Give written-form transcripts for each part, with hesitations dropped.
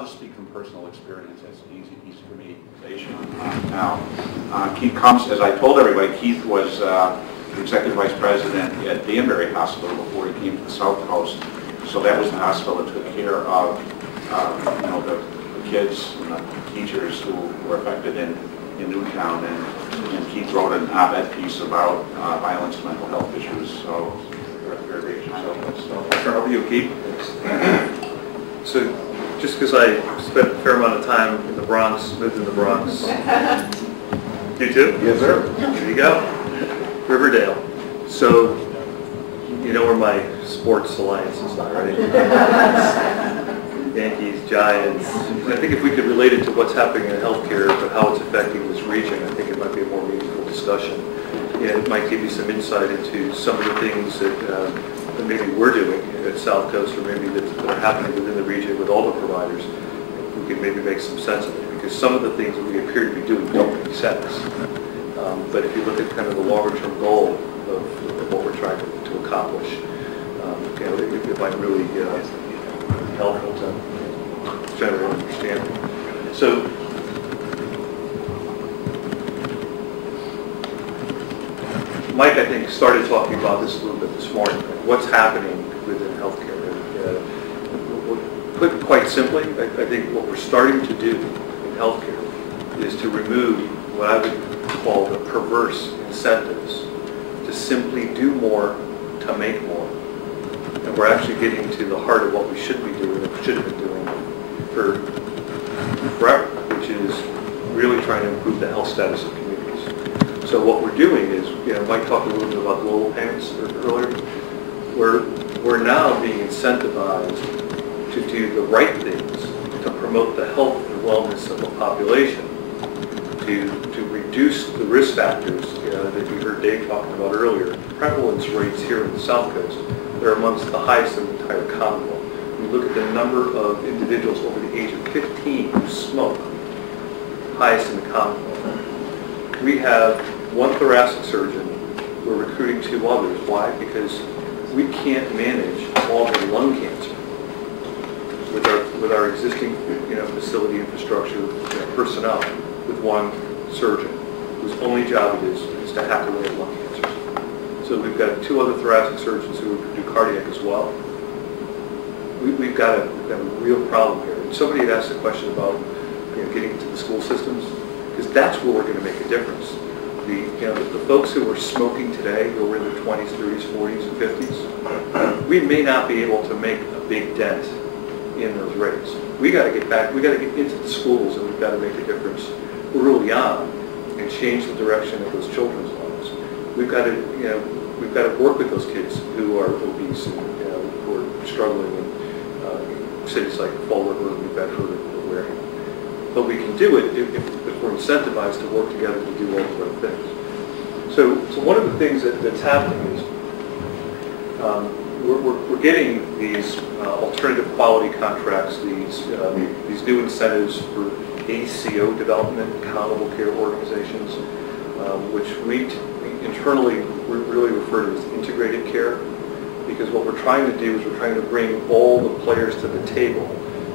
I'll just speak from personal experience. It's easy for me. Now, Keith comes, as I told everybody, Keith was the Executive Vice President at Danbury Hospital before he came to the Southcoast. So that was the hospital that took care of the kids and the teachers who were affected in Newtown. And Keith wrote an op-ed piece about violence and mental health issues. So very, very excited. So I'll turn over to you, Keith. So just because I spent a fair amount of time in the Bronx, lived in the Bronx. You too? Yes, sir. There you go. Riverdale. So you know where my sports alliances are, right? Yankees, Giants. I think if we could relate it to what's happening in healthcare, but how it's affecting this region, I think it might be a more meaningful discussion. And it might give you some insight into some of the things that maybe we're doing at Southcoast, or maybe that are happening within the region with all the providers. We could maybe make some sense of it, because some of the things that we appear to be doing don't make sense. But if you look at kind of the longer-term goal of what we're trying to accomplish, it might really be helpful to generally understand. So, Mike, I think, started talking about this a little bit this morning. What's happening within healthcare? Put quite simply, I think what we're starting to do in healthcare is to remove what I would call the perverse incentives to simply do more to make more. And we're actually getting to the heart of what we should be doing, and should have been doing for forever, which is really trying to improve the health status of communities. So what we're doing is, Mike talked a little bit about global payments earlier. We're now being incentivized to do the right things to promote the health and wellness of the population, to reduce the risk factors that you heard Dave talking about earlier. Prevalence rates here in the Southcoast, they're amongst the highest in the entire Commonwealth. We look at the number of individuals over the age of 15 who smoke, highest in the Commonwealth. We have one thoracic surgeon. We're recruiting 2 others. Why? Because we can't manage all the lung cancer with our existing facility infrastructure, personnel, with one surgeon whose only job it is to hack away at lung cancer. So we've got 2 other thoracic surgeons who do cardiac as well. We've got a real problem here. And somebody had asked a question about getting into the school systems, because that's where we're going to make a difference. The folks who are smoking today, who are in their 20s, 30s, 40s, and 50s, we may not be able to make a big dent in those rates. We got to get back. We got to get into the schools, and we've got to make a difference early on and change the direction of those children's lives. We've got to work with those kids who are obese and who are struggling in cities like Fall River, New Bedford, or Wareham. But we can do it if we're incentivized to work together to do all the right things. So one of the things that's happening is we're getting these alternative quality contracts, these new incentives for ACO development, accountable care organizations, which we internally really refer to as integrated care, because what we're trying to do is we're trying to bring all the players to the table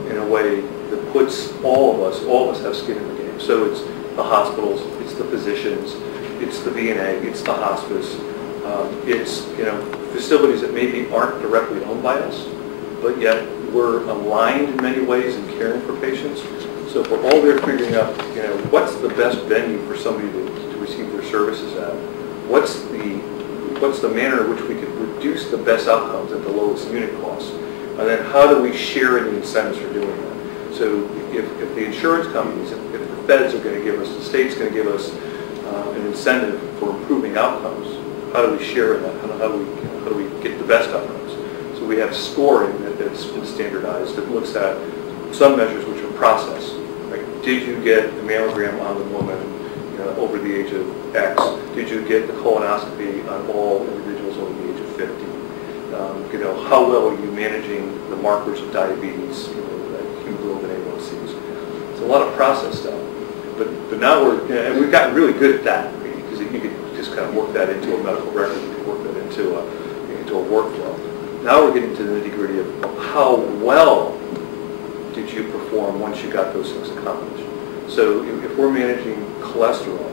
in a way that puts all of us have skin in the game. So it's the hospitals, it's the physicians, it's the VNA, it's the hospice, it's facilities that maybe aren't directly owned by us, but yet we're aligned in many ways in caring for patients. So if we're all there figuring out, what's the best venue for somebody to receive their services at, what's the manner in which we can reduce the best outcomes at the lowest unit cost, and then how do we share in the incentives for doing that? So if the insurance companies, if the feds are going to give us, the state's going to give us an incentive for improving outcomes, how do we share in that? How do we get the best outcomes? So we have scoring that's been standardized that looks at some measures which are process. Like, did you get a mammogram on the woman over the age of X? Did you get the colonoscopy on all individuals over the age of 50? How well are you managing the markers of diabetes, like hemoglobin A1Cs? It's a lot of process stuff. But now and we've gotten really good at that, because you could just kind of work that into a medical record, you could work that into a workflow. Now we're getting to the nitty-gritty of how well do did you perform once you got those things accomplished? So if we're managing cholesterol,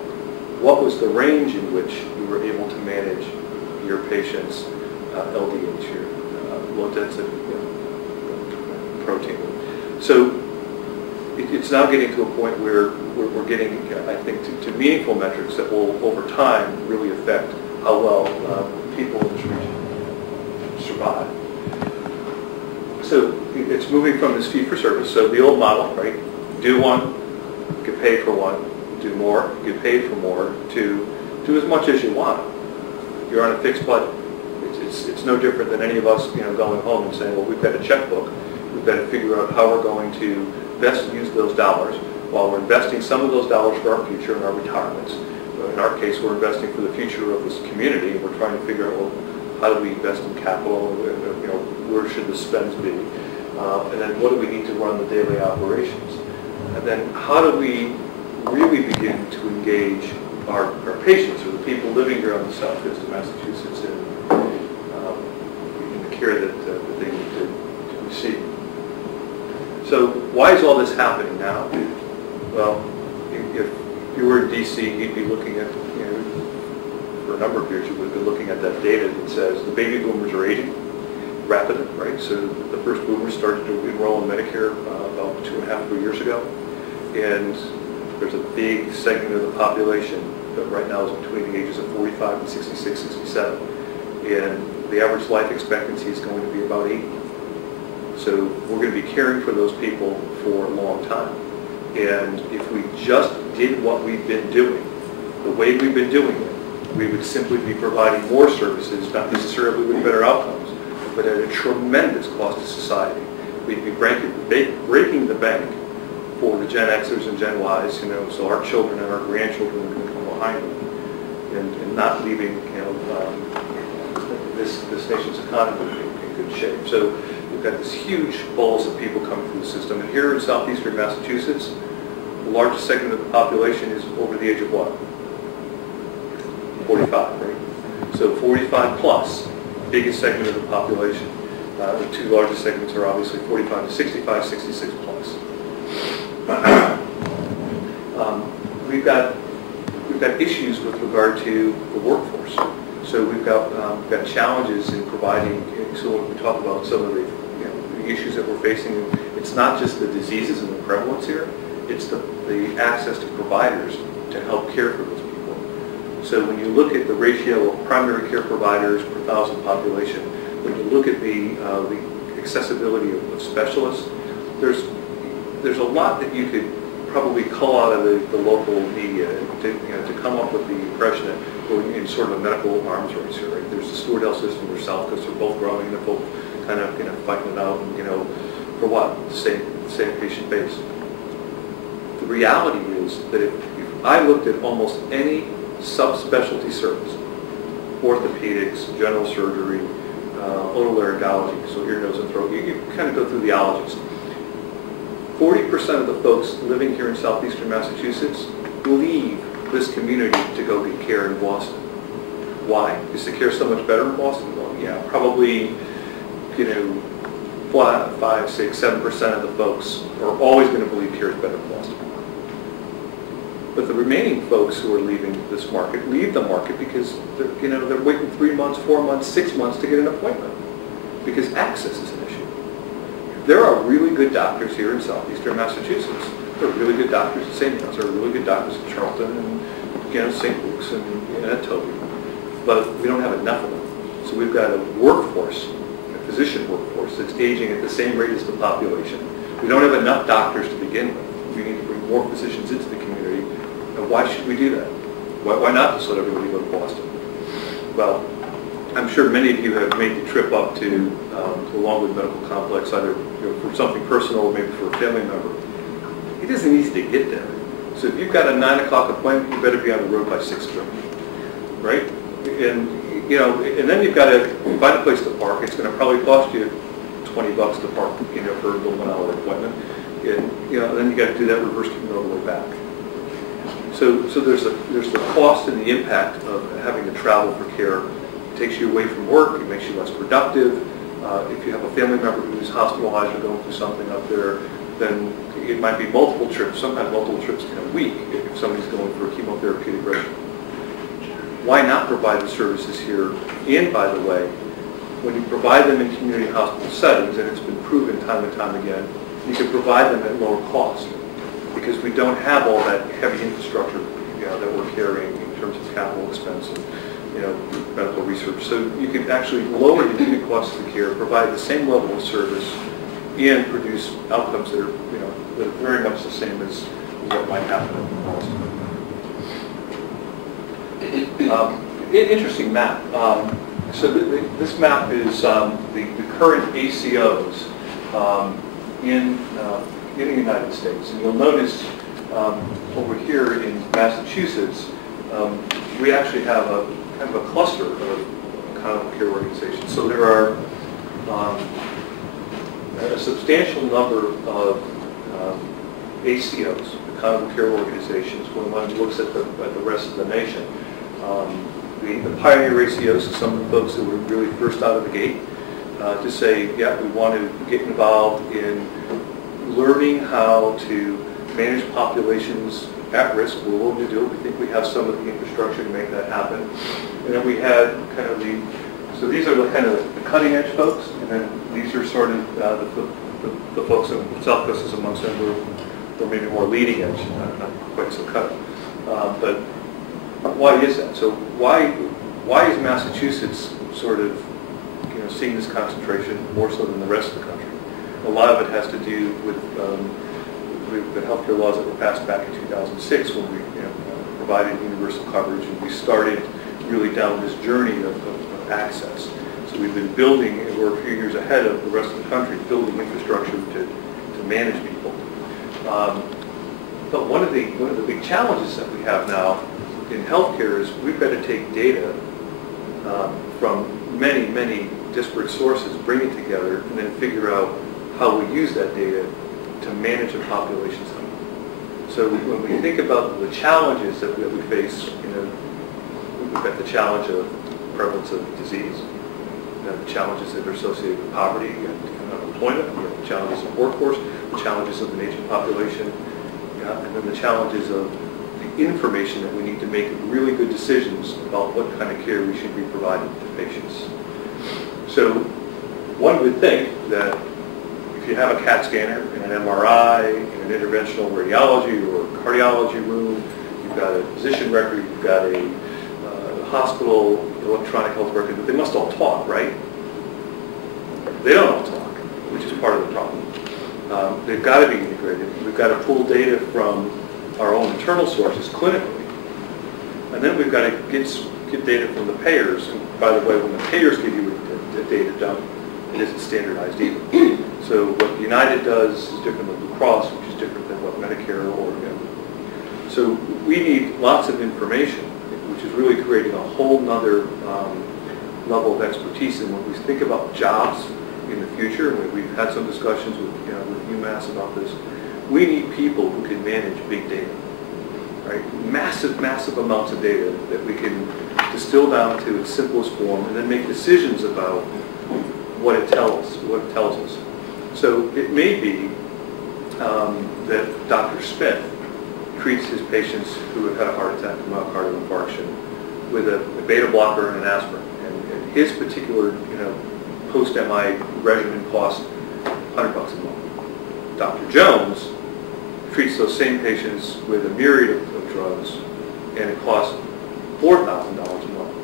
what was the range in which you were able to manage your patient's LDH, your low density protein? So it's now getting to a point where we're getting, I think, to meaningful metrics that will, over time, really affect how well people in this region survive. So it's moving from this fee-for-service, so the old model, right? Do one, get paid for one. Do more, get paid for more, to do as much as you want. You're on a fixed budget. It's no different than any of us, going home and saying, well, we've got a checkbook. We've got to figure out how we're going to best use those dollars while we're investing some of those dollars for our future and our retirements. In our case, we're investing for the future of this community, and we're trying to figure out, well, how do we invest in capital, where should the spends be, and then what do we need to run the daily operations, and then how do we really begin to engage our patients, or the people living here on the Southcoast of Massachusetts, in the care that they need to receive. So why is all this happening now? Well, if you were in D.C., you'd be looking at, for a number of years, you would have been looking at that data that says the baby boomers are aging rapidly, right? So the first boomers started to enroll in Medicare about 2.5, 3 years ago. And there's a big segment of the population that right now is between the ages of 45 and 66, 67. And the average life expectancy is going to be about 80. So we're going to be caring for those people for a long time. And if we just did what we've been doing, the way we've been doing it, we would simply be providing more services, not necessarily with better outcomes, but at a tremendous cost to society. We'd be breaking the bank for the Gen Xers and Gen Ys, so our children and our grandchildren are going to come behind them, and not leaving, this nation's economy in good shape. So we've got this huge bolus of people coming through the system, and here in southeastern Massachusetts, the largest segment of the population is over the age of what? 45, right? So 45 plus, biggest segment of the population. The two largest segments are obviously 45 to 65, 66 plus. We've got issues with regard to the workforce. So we've got challenges in providing. So when we talk about some of the issues that we're facing, it's not just the diseases and the prevalence here. It's the access to providers to help care for those people. So when you look at the ratio of primary care providers per thousand population, when you look at the accessibility of specialists, there's a lot that you could probably cull out of the local media to come up with the impression that we're in sort of a medical arms race here, right? There's the Stewart system, there's Southcoast, they're both growing, and they're both kind of fighting it out, and, for what? The same patient base. The reality is that if I looked at almost any subspecialty service, orthopedics, general surgery, otolaryngology, so ear, nose, and throat, you kind of go through the ologies. 40% of the folks living here in southeastern Massachusetts leave this community to go get care in Boston. Why? Is the care so much better in Boston? Well, yeah, probably, 5, 6, 7% of the folks are always going to believe care is better in Boston. But the remaining folks who are leaving this market leave the market because they're waiting 3 months, 4 months, 6 months to get an appointment because access is an issue. There are really good doctors here in southeastern Massachusetts. There are really good doctors at St. John's. There are really good doctors at Charlton and St. Luke's and at Toby. But we don't have enough of them. So we've got a workforce, a physician workforce, that's aging at the same rate as the population. We don't have enough doctors to begin with. We need to bring more physicians into the community. And why should we do that? Why not just let everybody go to Boston? Well, I'm sure many of you have made the trip up to the Longwood Medical Complex, either for something personal or maybe for a family member. It isn't easy to get there. So if you've got a 9 o'clock appointment, you better be on the road by 6:30, right? And then you've got to find a place to park. It's going to probably cost you $20 to park, for a little 1 hour appointment. And then you got to do that reverse commute all the way back. So there's the cost and the impact of having to travel for care. It takes you away from work. It makes you less productive. If you have a family member who's hospitalized or going through something up there, then it might be multiple trips, sometimes multiple trips in a week if somebody's going for a chemotherapeutic regimen. Why not provide the services here? And by the way, when you provide them in community hospital settings, and it's been proven time and time again, you can provide them at lower cost because we don't have all that heavy infrastructure that we're carrying in terms of capital expense and medical research. So you can actually lower the unit cost of the care, provide the same level of service, and produce outcomes that are that are very much the same as what might happen in the past. Interesting map. So this map is the current ACOs in the United States. And you'll notice over here in Massachusetts, we actually have a kind of a cluster of accountable care organizations. So there are a substantial number of ACOs, accountable care organizations, when one looks at the rest of the nation. The pioneer ACOs are some of the folks that were really first out of the gate to say, yeah, we want to get involved in learning how to manage populations at risk. We're willing to do it. We think we have some of the infrastructure to make that happen. And then we had kind of so these are the kind of the cutting edge folks, and then these are sort of the folks that Southcoast is amongst them who are maybe more leading edge, not quite so cutting. But why is that? So why is Massachusetts sort of seeing this concentration more so than the rest of the country? A lot of it has to do with the healthcare laws that were passed back in 2006 when we provided universal coverage, and we started really down this journey of access. So we've been building, and we're a few years ahead of the rest of the country, building infrastructure to manage people. But one of the big challenges that we have now in healthcare is we've got to take data from many, many disparate sources, bring it together, and then figure out how we use that data to manage a population. So when we think about the challenges that we face, we've got the challenge of prevalence of disease, the challenges that are associated with poverty and unemployment, the challenges of workforce, the challenges of an aging population, and then the challenges of the information that we need to make really good decisions about what kind of care we should be providing to patients. So one would think that if you have a CAT scanner and an MRI and an interventional radiology or cardiology room, you've got a physician record, you've got a hospital electronic health record, but they must all talk, right? They don't all talk, which is part of the problem. They've got to be integrated. We've got to pull data from our own internal sources clinically, and then we've got to get data from the payers. And by the way, when the payers give you the data dump, it isn't standardized either. So what United does is different than Blue Cross, which is different than what Medicare or So we need lots of information, which is really creating a whole nother level of expertise. And when we think about jobs in the future, and we've had some discussions with UMass about this, we need people who can manage big data, right? Massive, massive amounts of data that we can distill down to its simplest form, and then make decisions about what it tells us. So it may be that Dr. Smith treats his patients who have had a heart attack, myocardial infarction, with a beta blocker and an aspirin, and his particular post-MI regimen costs $100 a month. Dr. Jones treats those same patients with a myriad of drugs, and it costs $4,000 a month.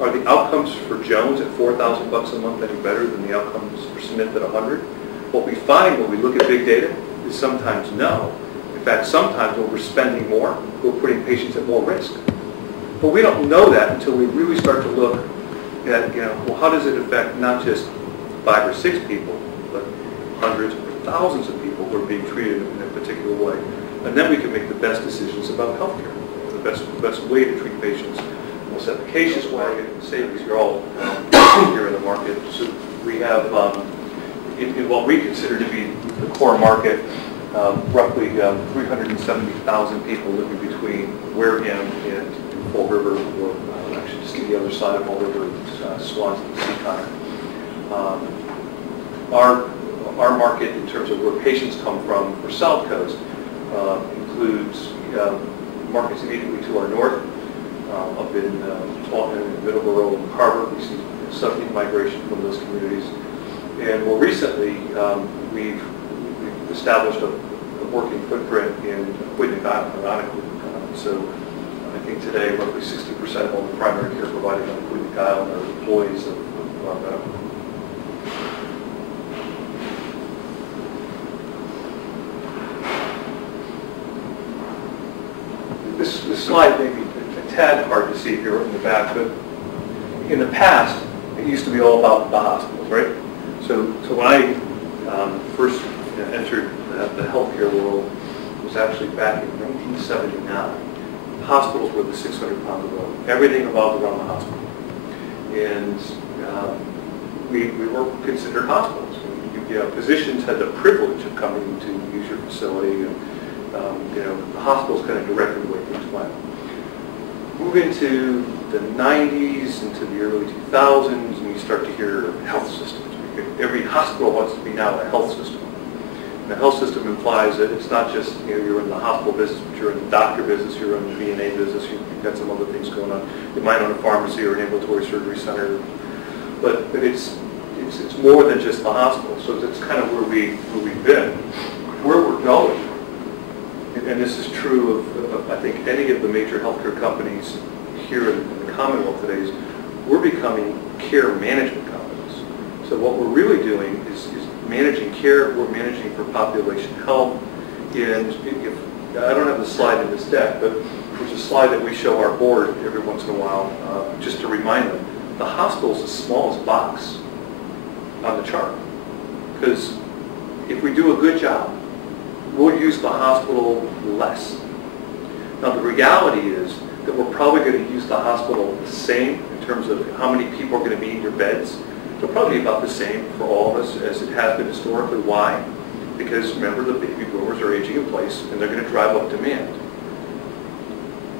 Are the outcomes for Jones at $4,000 a month any better than the outcomes for Smith at $100? What we find when we look at big data is sometimes no. In fact, sometimes when we're spending more, we're putting patients at more risk. But we don't know that until we really start to look at, well, how does it affect not just 5 or 6 people, but hundreds or thousands of people who are being treated in a particular way. And then we can make the best decisions about healthcare, the best way to treat patients. We'll set the cases wagon and savings. You're all here in the market. So we have, in what we consider to be the core market, roughly 370,000 people living between Wareham and Fall River, or actually just to the other side of Fall River, Swansea, Seaconnor. our market in terms of where patients come from for Southcoast includes markets immediately to our north, up in Taunton and Middleborough and Carver. We see some in-migration from those communities. And more recently, we've established a working footprint in Quinnipiac Island, ironically. So I think today roughly 60% of all the primary care provided on Quinnipiac Island are employees of our medical. This slide may be a tad hard to see here in the back, but in the past, it used to be all about the hospitals, right? So when I first entered the healthcare world, it was actually back in 1979. Hospitals were the 600 pound gorilla. Everything revolved around the hospital. And we were considered hospitals. Physicians had the privilege of coming to use your facility, and the hospitals kind of directed the way things went. Move into the 90s, into the early 2000s, and you start to hear health systems. Every hospital wants to be now a health system. And the health system implies that it's not just you're in the hospital business, but you're in the doctor business, you're in the V&A business, you've got some other things going on. You might own a pharmacy or an ambulatory surgery center, but it's more than just the hospital. So it's kind of where we've been, where we're going. And this is true of I think any of the major healthcare companies here in the Commonwealth today. Is we're becoming care management companies. So what we're really doing is managing care. We're managing for population health. And I don't have the slide in this deck, but there's a slide that we show our board every once in a while, just to remind them. The hospital is the smallest box on the chart. Because if we do a good job, we'll use the hospital less. Now the reality is that we're probably going to use the hospital the same in terms of how many people are going to be in your beds. It'll probably be about the same for all of us as it has been historically. Why? Because remember, the baby boomers are aging in place and they're going to drive up demand.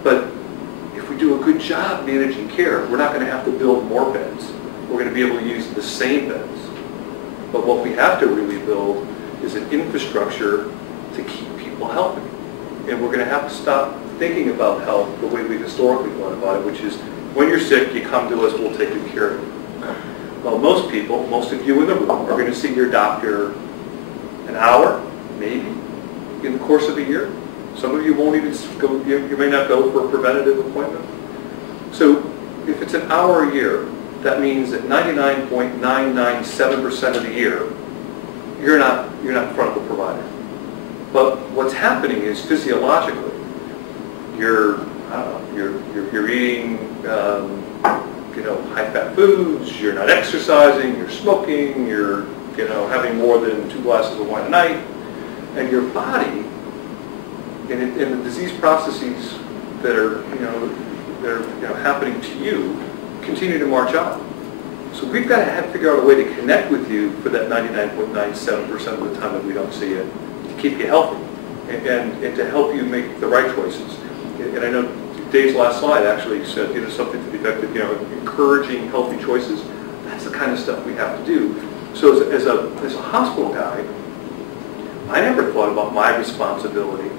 But if we do a good job managing care, we're not going to have to build more beds. We're going to be able to use the same beds. But what we have to really build is an infrastructure to keep people healthy. And we're going to have to stop thinking about health the way we've historically thought about it, which is when you're sick, you come to us, we'll take good care of you. Well, most people, most of you in the room, are going to see your doctor an hour, maybe, in the course of a year. Some of you won't even go, you may not go for a preventative appointment. So if it's an hour a year, that means that 99.997% of the year, you're not in front of the provider. But what's happening is physiologically, you're eating high-fat foods, you're not exercising, you're smoking, you're having more than 2 glasses of wine a night, and your body, in the disease processes that are happening to you, continue to march on. So we've got to figure out a way to connect with you for that 99.97% of the time that we don't see it, to keep you healthy and to help you make the right choices. And I know Dave's last slide actually said something to the effect of encouraging healthy choices. That's the kind of stuff we have to do. So as a hospital guy, I never thought about my responsibility,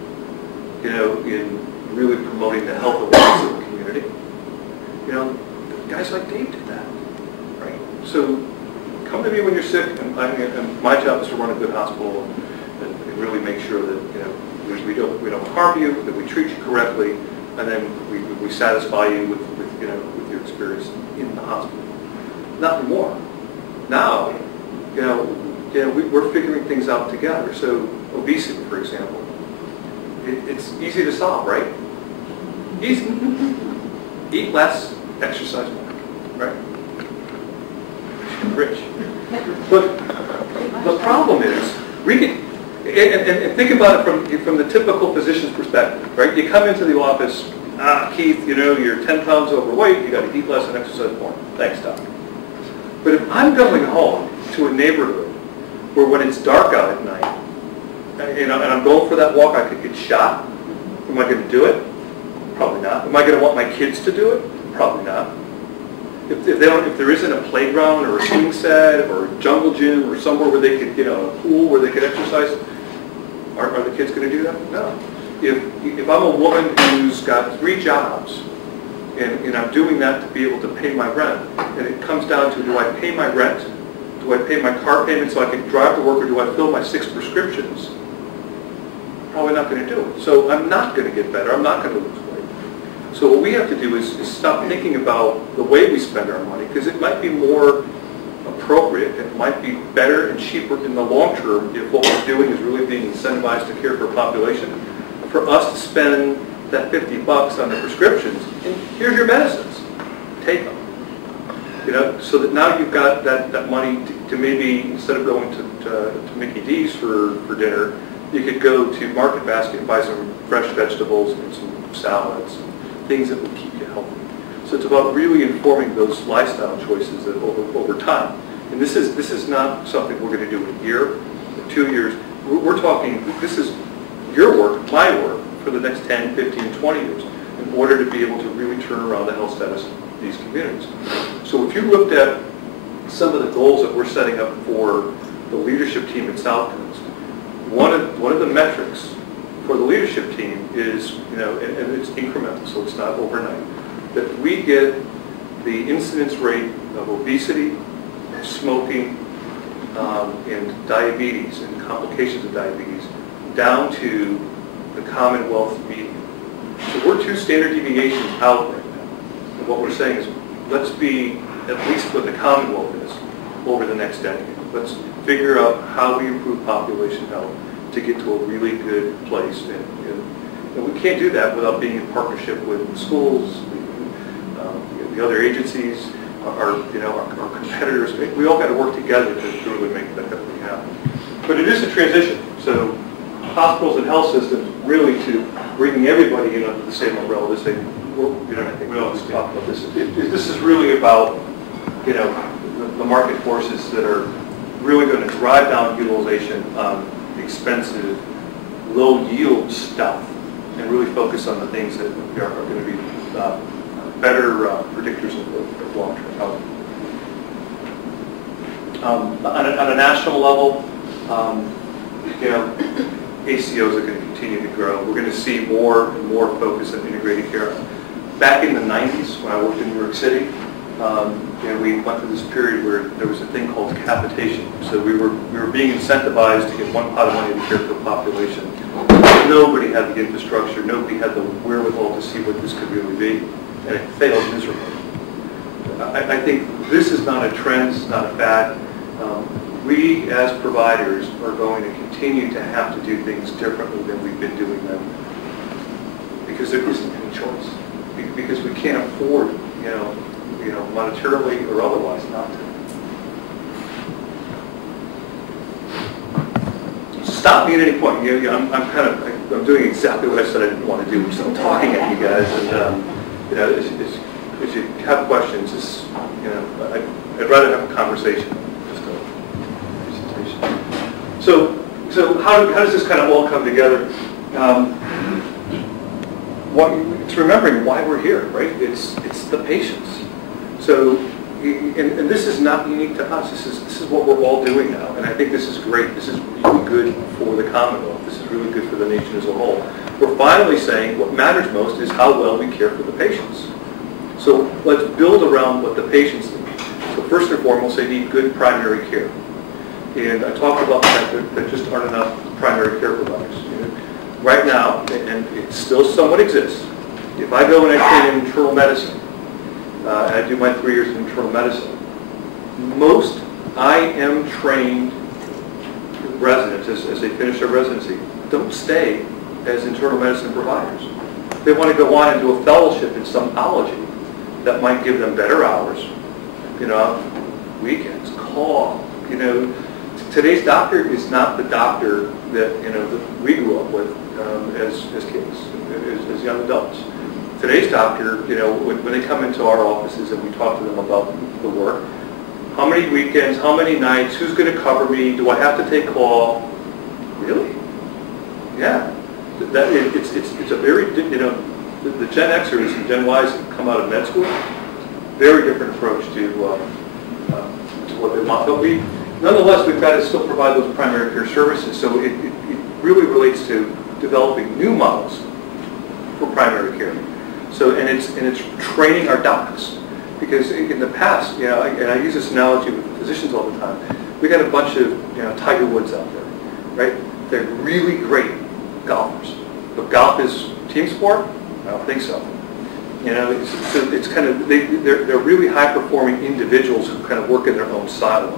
in really promoting the health awareness of the community. Guys like Dave did that, right? So come to me when you're sick, and my job is to run a good hospital and really make sure that we don't harm you, that we treat you correctly, and then we satisfy you with your experience in the hospital. Not anymore. Now, we're figuring things out together. So obesity, for example, it's easy to solve, right? Easy. Eat less, exercise more, right? Rich. But the problem is, we can, and think about it from the typical physician's perspective, right? You come into the office, Keith, you're 10 pounds overweight, you got to eat less and exercise more. Thanks, doc. But if I'm going home to a neighborhood where when it's dark out at night, and I'm going for that walk, I could get shot. Am I going to do it? Probably not. Am I going to want my kids to do it? Probably not. if there isn't a playground or a swing set or a jungle gym or somewhere where they could, a pool where they could exercise, are the kids going to do that? No. If I'm a woman who's got 3 jobs and I'm doing that to be able to pay my rent, and it comes down to, do I pay my rent? Do I pay my car payment so I can drive to work, or do I fill my 6 prescriptions? Probably not going to do it. So I'm not going to get better. I'm not going to lose weight. So what we have to do is stop thinking about the way we spend our money, because it might be more appropriate, it might be better and cheaper in the long term if what we're doing is really being incentivized to care for a population, for us to spend that $50 on the prescriptions, and here's your medicines, take them. So that now you've got that money to maybe, instead of going to Mickey D's for dinner, you could go to Market Basket and buy some fresh vegetables and some salads, and things that will keep you healthy. So it's about really informing those lifestyle choices that over time. And this is not something we're going to do in a year, in 2 years. We're talking, this is your work, my work, for the next 10, 15, 20 years, in order to be able to really turn around the health status of these communities. So if you looked at some of the goals that we're setting up for the leadership team at Southcoast, one of the metrics for the leadership team is, and it's incremental, so it's not overnight, that we get the incidence rate of obesity, smoking, and diabetes, and complications of diabetes, down to the Commonwealth median. So we're 2 standard deviations out right now. And what we're saying is, let's be at least what the Commonwealth is over the next decade. Let's figure out how we improve population health to get to a really good place. And we can't do that without being in partnership with schools, the other agencies, our competitors. We all got to work together to really make that happen. But it is a transition. So hospitals and health systems really to bringing everybody in under the same umbrella to say, I think we all just talk about this. This is really about, the market forces that are really going to drive down utilization on expensive, low-yield stuff, and really focus on the things that are going to be better predictors of long-term health. On a national level, ACOs are going to continue to grow. We're going to see more and more focus on integrated care. Back in the 90s, when I worked in New York City, we went through this period where there was a thing called capitation. So we were being incentivized to get one pot of money to care for the population. Nobody had the infrastructure, nobody had the wherewithal to see what this could really be, and it failed miserably. I think this is not a trend, it's not a fad. We as providers are going to continue to have to do things differently than we've been doing them, because there isn't any choice. Because we can't afford, monetarily or otherwise not to. Stop me at any point. I'm doing exactly what I said I didn't want to do. So I'm talking at you guys, and if you have questions, I'd rather have a conversation than just a presentation. So how does this kind of all come together? It's remembering why we're here, right? It's the patients. So, and this is not unique to us. This is what we're all doing now, and I think this is great. This is really good for the Commonwealth. This is really good for the nation as a whole. We're finally saying what matters most is how well we care for the patients. So let's build around what the patients need. So first and foremost, they need good primary care. And I talked about the fact that there just aren't enough primary care providers. Right now, and it still somewhat exists, if I go and I train in internal medicine, and I do my 3 years in internal medicine, most IM trained residents, as they finish their residency, don't stay as internal medicine providers. They want to go on and do a fellowship in somnology that might give them better hours, weekends, call, Today's doctor is not the doctor that, that we grew up with as kids, as young adults. Today's doctor, when they come into our offices and we talk to them about the work, how many weekends, how many nights, who's going to cover me, do I have to take call? Really? Yeah. It's a very, the Gen Xers and Gen Ys that come out of med school, very different approach to what they want. But nonetheless, we've got to still provide those primary care services. So it really relates to developing new models for primary care. So and it's training our docs, because in the past, and I use this analogy with physicians all the time. We got a bunch of Tiger Woods out there, right? They're really great golfers, but golf is team sport? I don't think so. It's kind of they're really high performing individuals who kind of work in their own silo,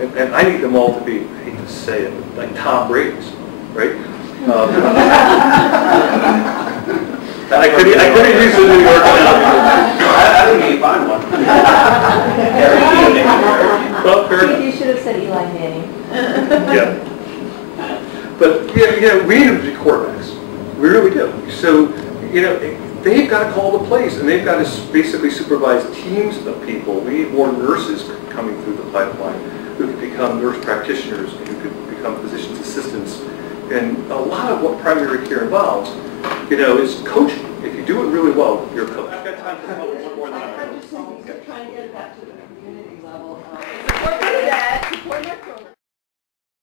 and I need them all to be, I hate to say it, like Tom Brady's, right? I couldn't use the New York analogy. I think you find one. Well, you should have said Eli Manning. Yeah. But we need them to be quarterbacks. We really do. So they've got to call the plays, and they've got to basically supervise teams of people. We need more nurses coming through the pipeline who could become nurse practitioners, who could become physician's assistants. And a lot of what primary care involves, is coaching. If you do it really well, you're a coach. I've got time for one more than I'm just trying to get it back to the community level.